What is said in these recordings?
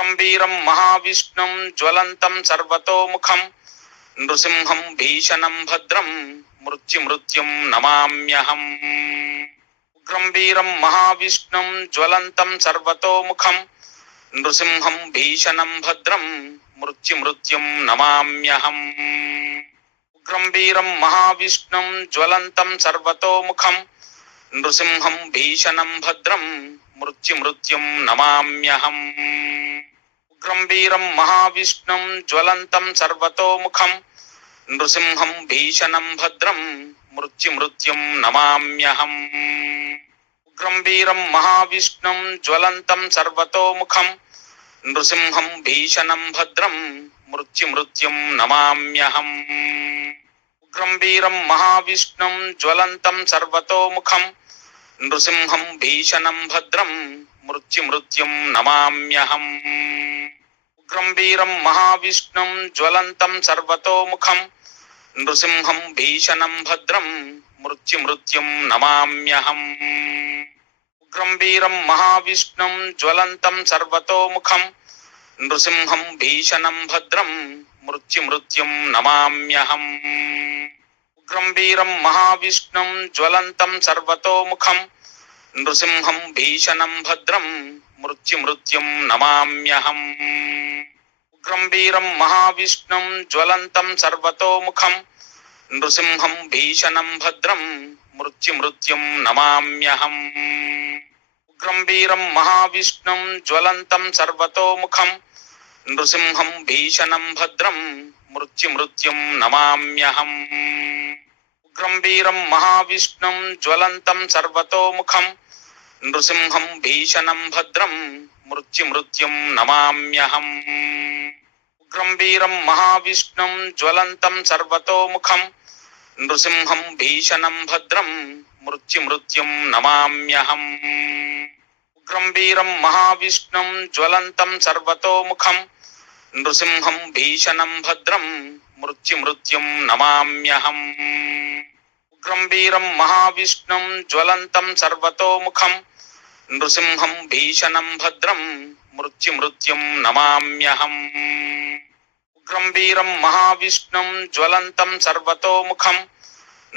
ఉగ్రం వీరం మహావిష్ణుం జ్వలంతం సర్వతోముఖం నృసింహం భీషణం భద్రం మృత్యుమృత్యుం నమామ్యహం. ఉగ్రం వీరం మహావిష్ణుం జ్వలంతం సర్వతోముఖం నృసింహం భీషణం భద్రం మృత్యుమృత్యుం నమామ్యహం. ఉగ్రం వీరం మహావిష్ణుం జ్వలంతం సర్వతోముఖం నృసింహం భీషణం భద్రం మృత్యుమృత్యుం నమామ్యహం. ఉగ్రం వీరం మహావిష్ణుం జ్వలంతం సర్వతోముఖం నృసింహం భీషణం భద్రం మృత్యుమృత్యుం నమామ్యహం. ఉగ్రం వీరం మహావిష్ణుం జ్వలంతం సర్వతోముఖం నృసింహం భీషణం భద్రం మృత్యుమృత్యుం నమామ్యహం. ఉగ్రం వీరం మహావిష్ణుం జ్వలంతం సర్వతోముఖం నృసింహం భీషణం భద్రం మృత్యుమృత్యుం నమామ్యహం. ఉగ్రం వీరం మహావిష్ణుం జ్వలంతం సర్వతోముఖం నృసింహం భీషణం భద్రం మృత్యుమృత్యుం నమామ్యహం. ఉగ్రం వీరం మహావిష్ణుం జ్వలంతం సర్వతోముఖం నృసింహం భీషణం భద్రం మృత్యుమృత్యుం నమామ్యహం. ఉగ్రం వీరం మహావిష్ణుం జ్వలంతం సర్వతోముఖం నృసింహం భీషణం భద్రం మృత్యుమృత్యుం నమామ్యహం. ఉగ్రం వీరం మహావిష్ణుం జ్వలంతం సర్వతోముఖం నృసింహం భీషణం భద్రం మృత్యుమృత్యుం నమామ్యహం. ఉగ్రం వీరం మహావిష్ణుం జ్వలంతం సర్వతోముఖం నృసింహం భీషణం భద్రం మృత్యుమృత్యుం నమామ్యహం. ఉగ్రం వీరం మహావిష్ణుం జ్వలంతం సర్వతోముఖం నృసింహం భీషణం భద్రం మృత్యుమృత్యుం నమామ్యహం. ఉగ్రం వీరం మహావిష్ణుం జ్వలంతం సర్వతోముఖం నృసింహం భీషణం భద్రం మృత్యుమృత్యుం నమామ్యహం. ఉగ్రం వీరం మహావిష్ణుం జ్వలంతం సర్వతోముఖం నృసింహం భీషణం భద్రం మృత్యుమృత్యుం నమామ్యహం. ఉగ్రం వీరం మహావిష్ణుం జ్వలంతం సర్వతోముఖం నృసింహం భీషణం భద్రం మృత్యుమృత్యుం నమామ్యహం. ఉగ్రం వీరం మహావిష్ణుం జ్వలంతం సర్వతోముఖం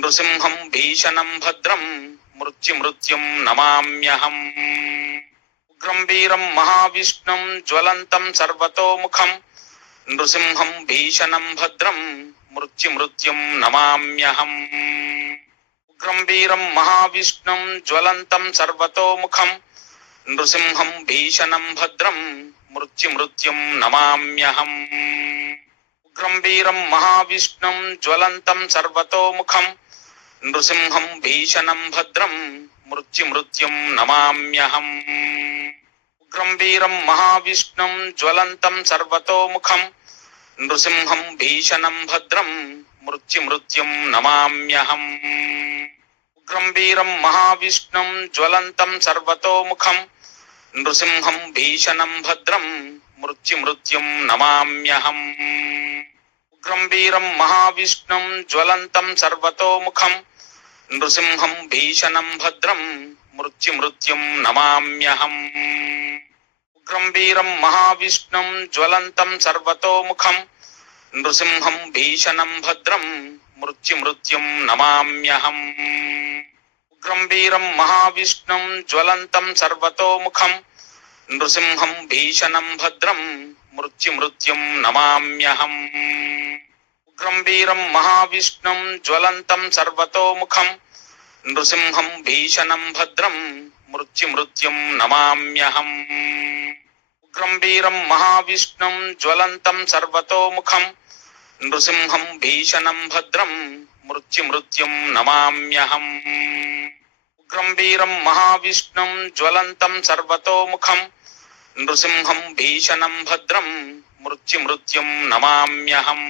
నృసింహం భీషణం భద్రం మృత్యుమృత్యుం నమామ్యహం. ఉగ్రం వీరం మహావిష్ణుం జ్వలంతం సర్వతోముఖం నృసింహం భీషణం భద్రం మృత్యుమృత్యుం నమామ్యహం. ఉగ్రం వీరం మహావిష్ణుం జ్వలంతం సర్వతోముఖం నృసింహం భీషణం భద్రం మృత్యుమృత్యుం నమామ్యహం. ఉగ్రం వీరం మహావిష్ణుం జ్వలంతం సర్వతోముఖం నృసింహం భీషణం భద్రం మృత్యుమృత్యుం నమామ్యహం. ఉగ్రం వీరం మహావిష్ణుం జ్వలంతం సర్వతోముఖం నృసింహం భీషణం భద్రం మృత్యుమృత్యుం నమామ్యహం. ఉగ్రం వీరం మహావిష్ణుం జ్వలంతం సర్వతోముఖం నృసింహం భీషణం భద్రం మృత్యుమృత్యుం నమామ్యహం. ఉగ్రం వీరం మహావిష్ణుం జ్వలంతం సర్వతోముఖం నృసింహం భీషణం భద్రం మృత్యుమృత్యుం నమామ్యహం. ఉగ్రం వీరం మహావిష్ణుం జ్వలంతం సర్వతోముఖం నృసింహం భీషణం భద్రం మృత్యుమృత్యుం నమామ్యహం. ఉగ్రం వీరం మహావిష్ణుం జ్వలంతం సర్వతోముఖం నృసింహం భీషణం భద్రం మృత్యుమృత్యుం నమామ్యహం. ఉగ్రం వీరం మహావిష్ణుం జ్వలంతం సర్వతోముఖం నృసింహం భీషణం భద్రం మృత్యుమృత్యుం నమామ్యహం. ఉగ్రం వీరం మహావిష్ణుం జ్వలంతం సర్వతోముఖం నృసింహం భీషణం భద్రం మృత్యుమృత్యుం నమామ్యహం. ఉగ్రం వీరం మహావిష్ణుం జ్వలంతం సర్వతోముఖం నృసింహం భీషణం భద్రం మృత్యుమృత్యుం నమామ్యహం.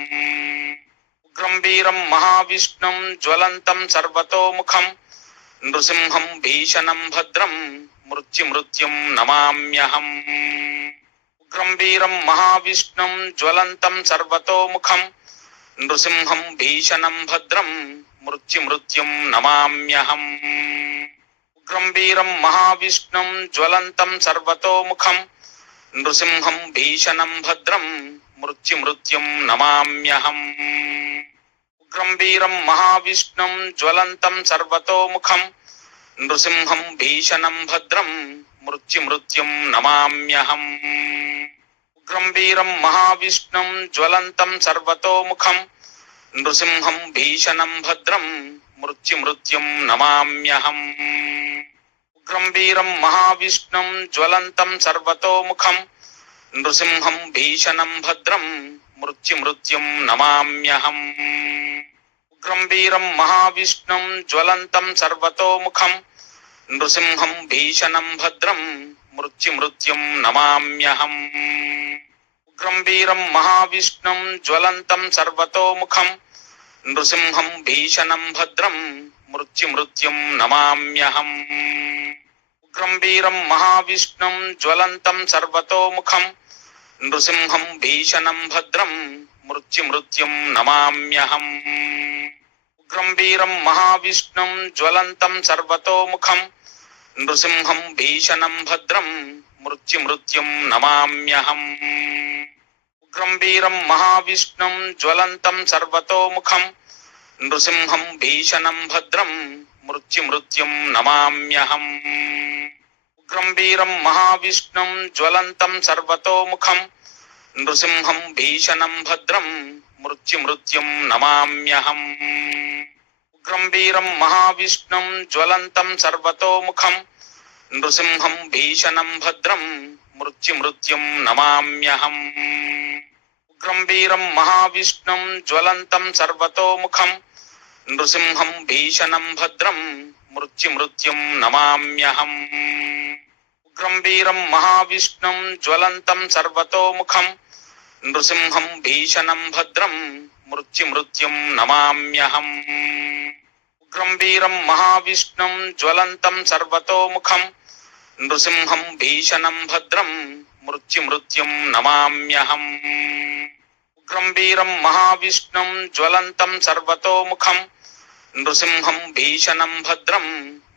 ఉగ్రం వీరం మహావిష్ణుం జ్వలంతం సర్వతోముఖం నృసింహం భీషణం భద్రం మృత్యుమృత్యుం నమామ్యహం. ఉగ్రం వీరం మహావిష్ణుం జ్వలంతం సర్వతోముఖం నృసింహం భీషణం భద్రం మృత్యుమృత్యుం నమామ్యహం. ఉగ్రం వీరం మహావిష్ణుం జ్వలంతం సర్వతోముఖం నృసింహం భీషణం భద్రం మృత్యుమృత్యుం నమామ్యహం. ఉగ్రం వీరం మహావిష్ణుం జ్వలంతం సర్వతోముఖం నృసింహం భీషణం భద్రం మృత్యుమృత్యుం నమామ్యహం. ఉగ్రం వీరం మహావిష్ణుం జ్వలంతం సర్వతోముఖం నృసింహం భీషణం భద్రం మృత్యుమృత్యుం నమామ్యహం. ఉగ్రం వీరం మహావిష్ణుం జ్వలంతం సర్వతోముఖం నృసింహం భీషణం భద్రం మృత్యుమృత్యుం నమామ్యహం. ఉగ్రం వీరం మహావిష్ణుం జ్వలంతం సర్వతోముఖం నృసింహం భీషణం భద్రం మృత్యుమృత్యుం నమామ్యహం. ఉగ్రం వీరం మహావిష్ణుం జ్వలంతం సర్వతోముఖం నృసింహం భీషణం భద్రం మృత్యుమృత్యుం నమామ్యహం. ఉగ్రం వీరం మహావిష్ణుం జ్వలంతం సర్వతోముఖం నృసింహం భీషణం భద్రం మృత్యుమృత్యుం నమామ్యహం. ఉగ్రం వీరం మహావిష్ణుం జ్వలంతం సర్వతోముఖం నృసింహం భీషణం భద్రం మృత్యుమృత్యుం నమామ్యహం. ఉగ్రం వీరం మహావిష్ణుం జ్వలంతం సర్వతోముఖం నృసింహం భీషణం భద్రం మృత్యుమృత్యుం నమామ్యహం. ఉగ్రం వీరం మహావిష్ణుం జ్వలంతం సర్వతోముఖం నృసింహం భీషణం భద్రం మృత్యుమృత్యుం నమామ్యహం. ఉగ్రం వీరం మహావిష్ణుం జ్వలంతం సర్వతోముఖం నృసింహం భీషణం భద్రం మృత్యుమృత్యుం నమామ్యహం. ఉగ్రం వీరం మహావిష్ణుం జ్వలంతం సర్వతోముఖం నృసింహం భీషణం భద్రం మృత్యుమృత్యుం నమామ్యహం. ఉగ్రం వీరం మహావిష్ణుం జ్వలంతం సర్వతోముఖం నృసింహం భీషణం భద్రం మృత్యుమృత్యుం నమామ్యహం. ఉగ్రం వీరం మహావిష్ణుం జ్వలంతం సర్వతోముఖం నృసింహం భీషణం భద్రం మృత్యుమృత్యుం నమామ్యహం. ఉగ్రం వీరం మహావిష్ణుం జ్వలంతం సర్వతోముఖం నృసింహం భీషణం భద్రం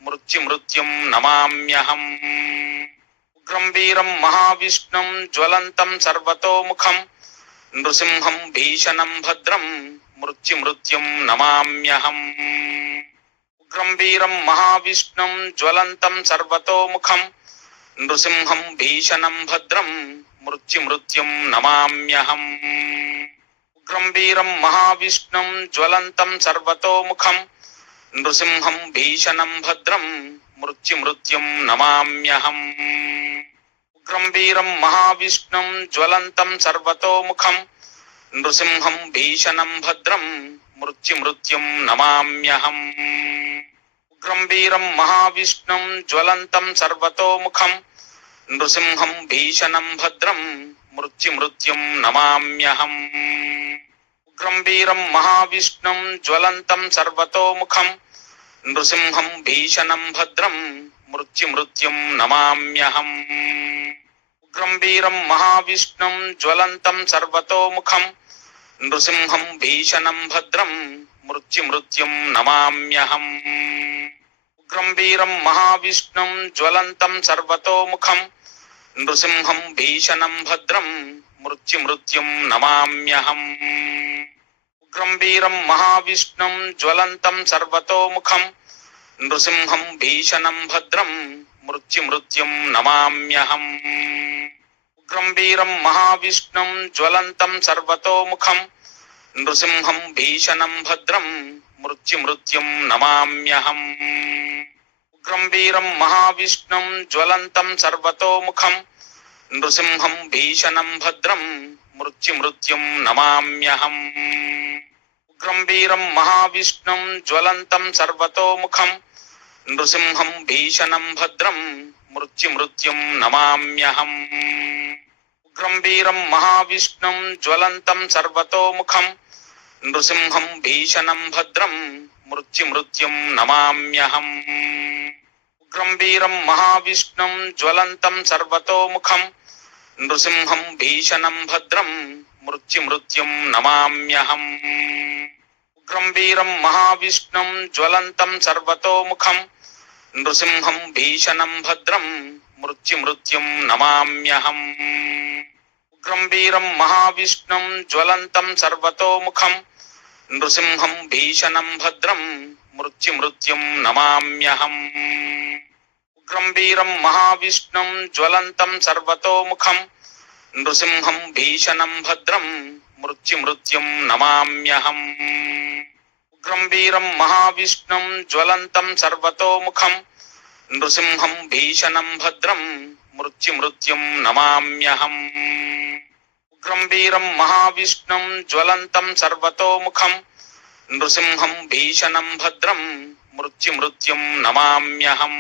మృత్యుమృత్యుం నమామ్యహం. ఉగ్రం వీరం మహావిష్ణుం జ్వలంతం సర్వతోముఖం నృసింహం భీషణం భద్రం మృత్యుమృత్యుం నమామ్యహం. ఉగ్రం వీరం మహావిష్ణుం జ్వలంతం సర్వతోముఖం నృసింహం భీషణం భద్రం మృత్యుమృత్యుం నమామ్యహం. ఉగ్రం వీరం మహావిష్ణుం జ్వలంతం సర్వతోముఖం నృసింహం భీషణం భద్రం మృత్యుమృత్యుం నమామ్యహం. ఉగ్రం వీరం మహావిష్ణుం జ్వలంతం సర్వతోముఖం నృసింహం భీషణం భద్రం మృత్యుమృత్యుం నమామ్యహం. ఉగ్రం వీరం మహావిష్ణుం జ్వలంతం సర్వతోముఖం నృసింహం భీషణం భద్రం మృత్యుమృత్యుం నమామ్యహం. ఉగ్రం వీరం మహావిష్ణుం జ్వలంతం సర్వతోముఖం నృసింహం భీషణం భద్రం మృత్యుమృత్యుం నమామ్యహం. ఉగ్రం వీరం మహావిష్ణుం జ్వలంతం సర్వతోముఖం నృసింహం భీషణం భద్రం మృత్యుమృత్యుం నమామ్యహం. ఉగ్రం వీరం మహావిష్ణుం జ్వలంతం సర్వతోముఖం నృసింహం భీషణం భద్రం మృత్యుమృత్యుం నమామ్యహం. ఉగ్రం వీరం మహావిష్ణుం జ్వలంతం సర్వతోముఖం నృసింహం భీషణం భద్రం మృత్యుమృత్యుం నమామ్యహం. ఉగ్రం వీరం మహావిష్ణుం జ్వలంతం సర్వతోముఖం నృసింహం భీషణం భద్రం మృత్యుమృత్యుం నమామ్యహం. ఉగ్రం వీరం మహావిష్ణుం జ్వలంతం సర్వతోముఖం నృసింహం భీషణం భద్రం మృత్యుమృత్యుం నమామ్యహం. ఉగ్రం వీరం మహావిష్ణుం జ్వలంతం సర్వతోముఖం నృసింహం భీషణం భద్రం మృత్యుమృత్యుం నమామ్యహం. ఉగ్రం వీరం మహావిష్ణుం జ్వలంతం సర్వతోముఖం నృసింహం భీషణం భద్రం మృత్యుమృత్యుం నమామ్యహం. ఉగ్రం వీరం మహావిష్ణుం జ్వలంతం సర్వతోముఖం నృసింహం భీషణం భద్రం మృత్యుమృత్యుం నమామ్యహం. ఉగ్రం వీరం మహావిష్ణుం జ్వలంతం సర్వతోముఖం నృసింహం భీషణం భద్రం మృత్యుమృత్యుం నమామ్యహం. ఉగ్రం వీరం మహావిష్ణుం జ్వలంతం సర్వతోముఖం నృసింహం భీషణం భద్రం మృత్యుమృత్యుం నమామ్యహం. ఉగ్రం వీరం మహావిష్ణుం జ్వలంతం సర్వతోముఖం నృసింహం భీషణం భద్రం మృత్యుమృత్యుం నమామ్యహం. ఉగ్రం వీరం మహావిష్ణుం జ్వలంతం సర్వతోముఖం నృసింహం భీషణం భద్రం మృత్యుమృత్యుం నమామ్యహం. ఉగ్రం వీరం మహావిష్ణుం జ్వలంతం సర్వతోముఖం నృసింహం భీషణం భద్రం మృత్యుమృత్యుం నమామ్యహం.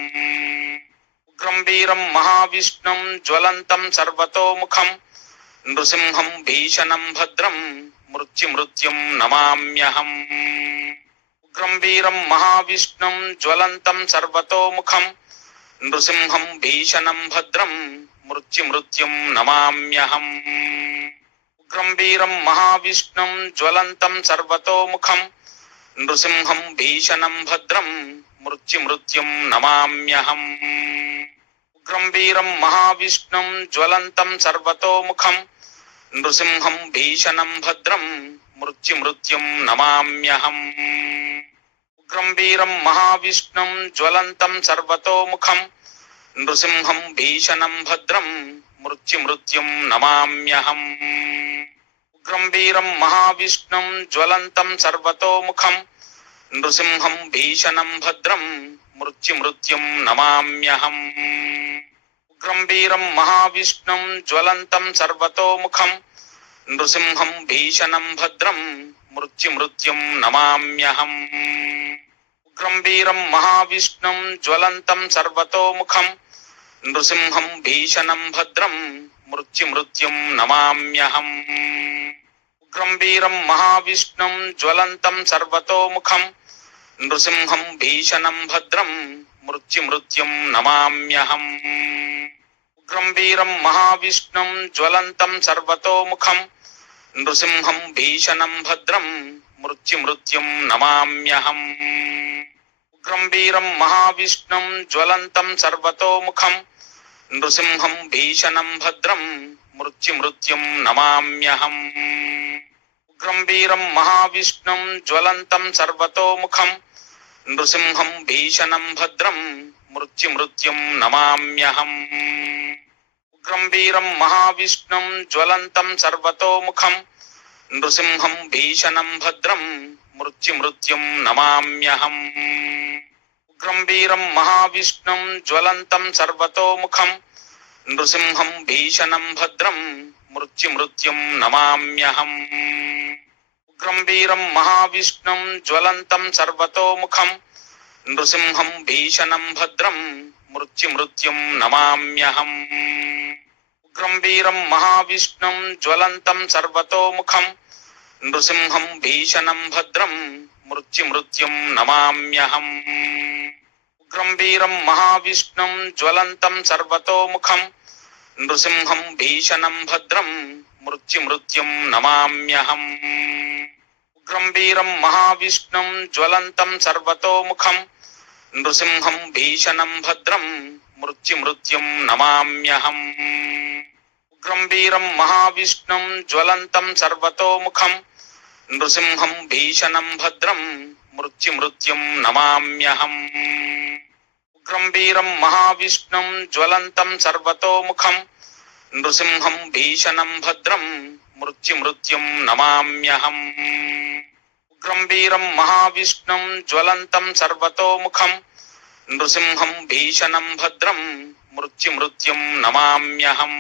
ఉగ్రం వీరం మహావిష్ణుం జ్వలంతం సర్వతోముఖం నృసింహం భీషణం భద్రం మృత్యుమృత్యుం నమామ్యహం. ఉగ్రం వీరం మహావిష్ణుం జ్వలంతం సర్వతోముఖం నృసింహం భీషణం భద్రం మృత్యుమృత్యుం నమామ్యహం. ఉగ్రం వీరం మహావిష్ణుం జ్వలంతం సర్వతోముఖం నృసింహం భీషణం భద్రం మృత్యుమృత్యుం నమామ్యహం. ఉగ్రం వీరం మహావిష్ణుం జ్వలంతం సర్వతోముఖం నృసింహం భీషణం భద్రం మృత్యుమృత్యుం నమామ్యహం. ఉగ్రం వీరం మహావిష్ణుం జ్వలంతం సర్వతోముఖం నృసింహం భీషణం భద్రం మృత్యుమృత్యుం నమామ్యహం. ఉగ్రం వీరం మహావిష్ణుం జ్వలంతం సర్వతోముఖం నృసింహం భీషణం భద్రం మృత్యుమృత్యుం నమామ్యహం. ఉగ్రం వీరం మహావిష్ణుం జ్వలంతం సర్వతోముఖం నృసింహం భీషణం భద్రం మృత్యుమృత్యుం నమామ్యహం. ఉగ్రం వీరం మహావిష్ణుం జ్వలంతం సర్వతోముఖం నృసింహం భీషణం భద్రం మృత్యుమృత్యుం నమామ్యహం. ఉగ్రం వీరం మహావిష్ణుం జ్వలంతం సర్వతోముఖం నృసింహం భీషణం భద్రం మృత్యుమృత్యుం నమామ్యహం. ఉగ్రం వీరం మహావిష్ణుం జ్వలంతం సర్వతోముఖం నృసింహం భీషణం భద్రం మృత్యుమృత్యుం నమామ్యహం. ఉగ్రం వీరం మహావిష్ణుం జ్వలంతం సర్వతోముఖం నృసింహం భీషణం భద్రం మృత్యుమృత్యుం నమామ్యహం. ఉగ్రం వీరం మహావిష్ణుం జ్వలంతం సర్వతోముఖం నృసింహం భీషణం భద్రం మృత్యుమృత్యుం నమామ్యహం. ఉగ్రం వీరం మహావిష్ణుం జ్వలంతం సర్వతోముఖం నృసింహం భీషణం భద్రం మృత్యుమృత్యుం నమామ్యహం. ఉగ్రం వీరం మహావిష్ణుం జ్వలంతం సర్వతోముఖం నృసింహం భీషణం భద్రం మృత్యుమృత్యుం నమామ్యహం. ఉగ్రం వీరం మహావిష్ణుం జ్వలంతం సర్వతోముఖం నృసింహం భీషణం భద్రం మృత్యుమృత్యుం నమామ్యహం. ఉగ్రం వీరం మహావిష్ణుం జ్వలంతం సర్వతోముఖం నృసింహం భీషణం భద్రం మృత్యుమృత్యుం నమామ్యహం. ఉగ్రం వీరం మహావిష్ణుం జ్వలంతం సర్వతోముఖం నృసింహం భీషణం భద్రం మృత్యుమృత్యుం నమామ్యహం. ఉగ్రం వీరం మహావిష్ణుం జ్వలంతం సర్వతోముఖం నృసింహం భీషణం భద్రం మృత్యుమృత్యుం నమామ్యహం. ఉగ్రం వీరం మహావిష్ణుం జ్వలంతం సర్వతోముఖం నృసింహం భీషణం భద్రం మృత్యుమృత్యుం నమామ్యహం. ఉగ్రం వీరం మహావిష్ణుం జ్వలంతం సర్వతోముఖం నృసింహం భీషణం భద్రం మృత్యుమృత్యుం నమామ్యహం. ఉగ్రం వీరం మహావిష్ణుం జ్వలంతం సర్వతోముఖం నృసింహం భీషణం భద్రం మృత్యుమృత్యుం నమామ్యహం.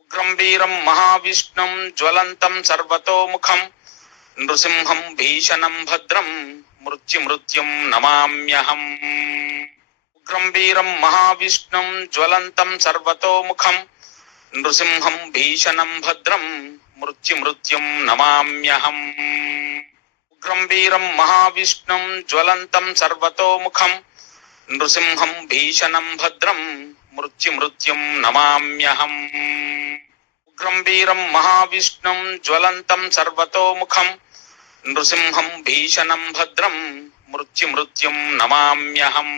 ఉగ్రం వీరం మహావిష్ణుం జ్వలంతం సర్వతోముఖం నృసింహం భీషణం భద్రం మృత్యుమృత్యుం నమామ్యహం. ఉగ్రం వీరం మహావిష్ణుం జ్వలంతం సర్వతోముఖం నృసింహం భీషణం భద్రం మృత్యుమృత్యుం నమామ్యహం. ఉగ్రం వీరం మహావిష్ణుం జ్వలంతం సర్వతోముఖం నృసింహం భీషణం భద్రం మృత్యుమృత్యుం నమామ్యహం. ఉగ్రం వీరం మహావిష్ణుం జ్వలంతం సర్వతోముఖం నృసింహం భీషణం భద్రం మృత్యుమృత్యుం నమామ్యహం.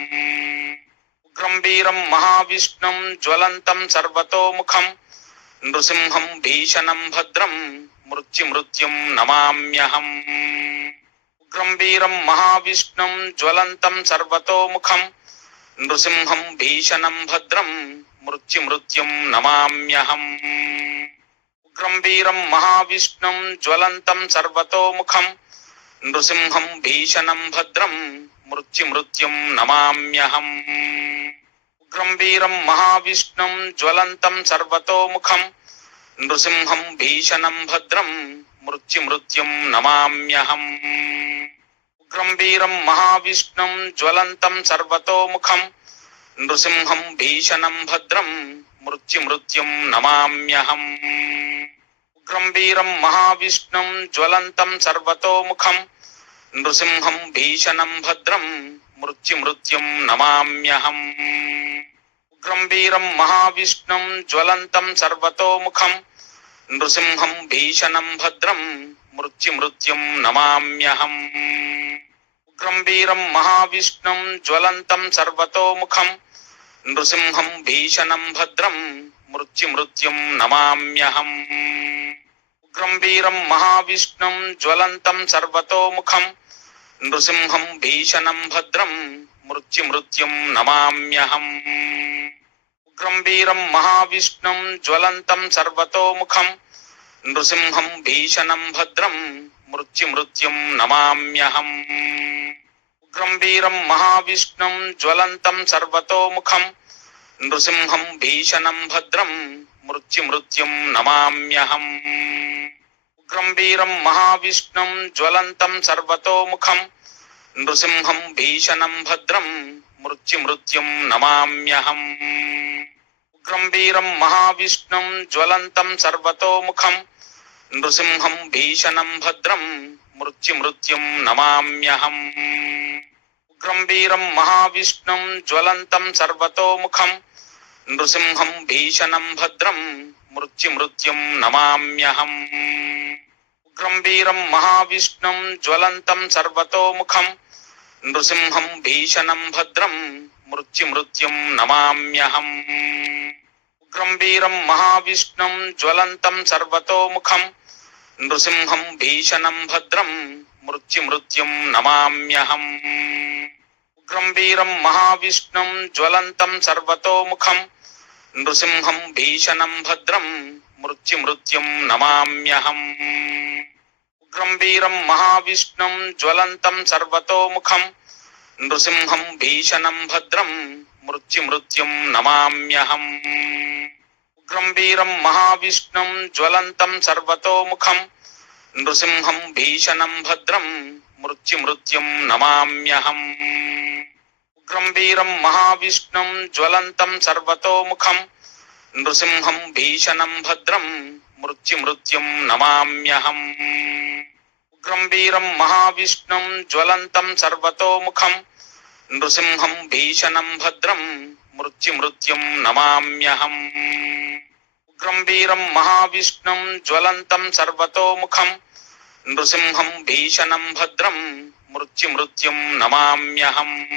ఉగ్రం వీరం మహావిష్ణుం జ్వలంతం సర్వతోముఖం నృసింహం భీషణం భద్రం మృత్యుమృత్యుం నమామ్యహం. ఉగ్రం వీరం మహావిష్ణుం జ్వలంతం సర్వతోముఖం నృసింహం భీషణం భద్రం మృత్యుమృత్యుం నమామ్యహం. ఉగ్రం వీరం మహావిష్ణుం జ్వలంతం సర్వతోముఖం నృసింహం భీషణం భద్రం మృత్యుమృత్యుం నమామ్యహం. ఉగ్రం వీరం మహావిష్ణుం జ్వలంతం సర్వతోముఖం నృసింహం భీషణం భద్రం మృత్యుమృత్యుం నమామ్యహం. ఉగ్రం వీరం మహావిష్ణుం జ్వలంతం సర్వతోముఖం నృసింహం భీషణం భద్రం మృత్యుమృత్యుం నమామ్యహం. ఉగ్రం వీరం మహావిష్ణుం జ్వలంతం సర్వతోముఖం నృసింహం భీషణం భద్రం మృత్యుమృత్యుం నమామ్యహం. ఉగ్రం వీరం మహావిష్ణుం జ్వలంతం సర్వతోముఖం నృసింహం భీషణం భద్రం మృత్యుమృత్యుం నమామ్యహం. ఉగ్రం వీరం మహావిష్ణుం జ్వలంతం సర్వతోముఖం నృసింహం భీషణం భద్రం మృత్యుమృత్యుం నమామ్యహం. ఉగ్రం వీరం మహావిష్ణుం జ్వలంతం సర్వతోముఖం నృసింహం భీషణం భద్రం మృత్యుమృత్యుం నమామ్యహం. ఉగ్రం వీరం మహావిష్ణుం జ్వలంతం సర్వతోముఖం నృసింహం భీషణం భద్రం మృత్యుమృత్యుం నమామ్యహం. ఉగ్రం వీరం మహావిష్ణుం జ్వలంతం సర్వతోముఖం నృసింహం భీషణం భద్రం మృత్యుమృత్యుం నమామ్యహం. ఉగ్రం వీరం మహావిష్ణుం జ్వలంతం సర్వతోముఖం నృసింహం భీషణం భద్రం మృత్యుమృత్యుం నమామ్యహం. ఉగ్రం వీరం మహావిష్ణుం జ్వలంతం సర్వతోముఖం నృసింహం భీషణం భద్రం మృత్యుమృత్యుం నమామ్యహం. ఉగ్రం వీరం మహావిష్ణుం జ్వలంతం సర్వతోముఖం నృసింహం భీషణం భద్రం మృత్యుమృత్యుం నమామ్యహం. ఉగ్రం వీరం మహావిష్ణుం జ్వలంతం సర్వతోముఖం నృసింహం భీషణం భద్రం మృత్యుమృత్యుం నమామ్యహం. ఉగ్రం వీరం మహావిష్ణుం జ్వలంతం సర్వతోముఖం నృసింహం భీషణం భద్రం మృత్యుమృత్యుం నమామ్యహం. ఉగ్రం వీరం మహావిష్ణుం జ్వలంతం సర్వతోముఖం నృసింహం భీషణం భద్రం మృత్యుమృత్యుం నమామ్యహం. ఉగ్రం వీరం మహావిష్ణుం జ్వలంతం సర్వతోముఖం నృసింహం భీషణం భద్రం మృత్యుమృత్యుం నమామ్యహం. ఉగ్రం వీరం మహావిష్ణుం జ్వలంతం సర్వతోముఖం నృసింహం భీషణం భద్రం మృత్యుమృత్యుం నమామ్యహం. ఉగ్రం వీరం మహావిష్ణుం జ్వలంతం సర్వతోముఖం నృసింహం భీషణం భద్రం మృత్యుమృత్యుం నమామ్యహం. ఉగ్రం వీరం మహావిష్ణుం జ్వలంతం సర్వతోముఖం నృసింహం భీషణం భద్రం మృత్యుమృత్యుం నమామ్యహం. ఉగ్రం వీరం మహావిష్ణుం జ్వలంతం సర్వతోముఖం నృసింహం భీషణం భద్రం మృత్యుమృత్యుం నమామ్యహం.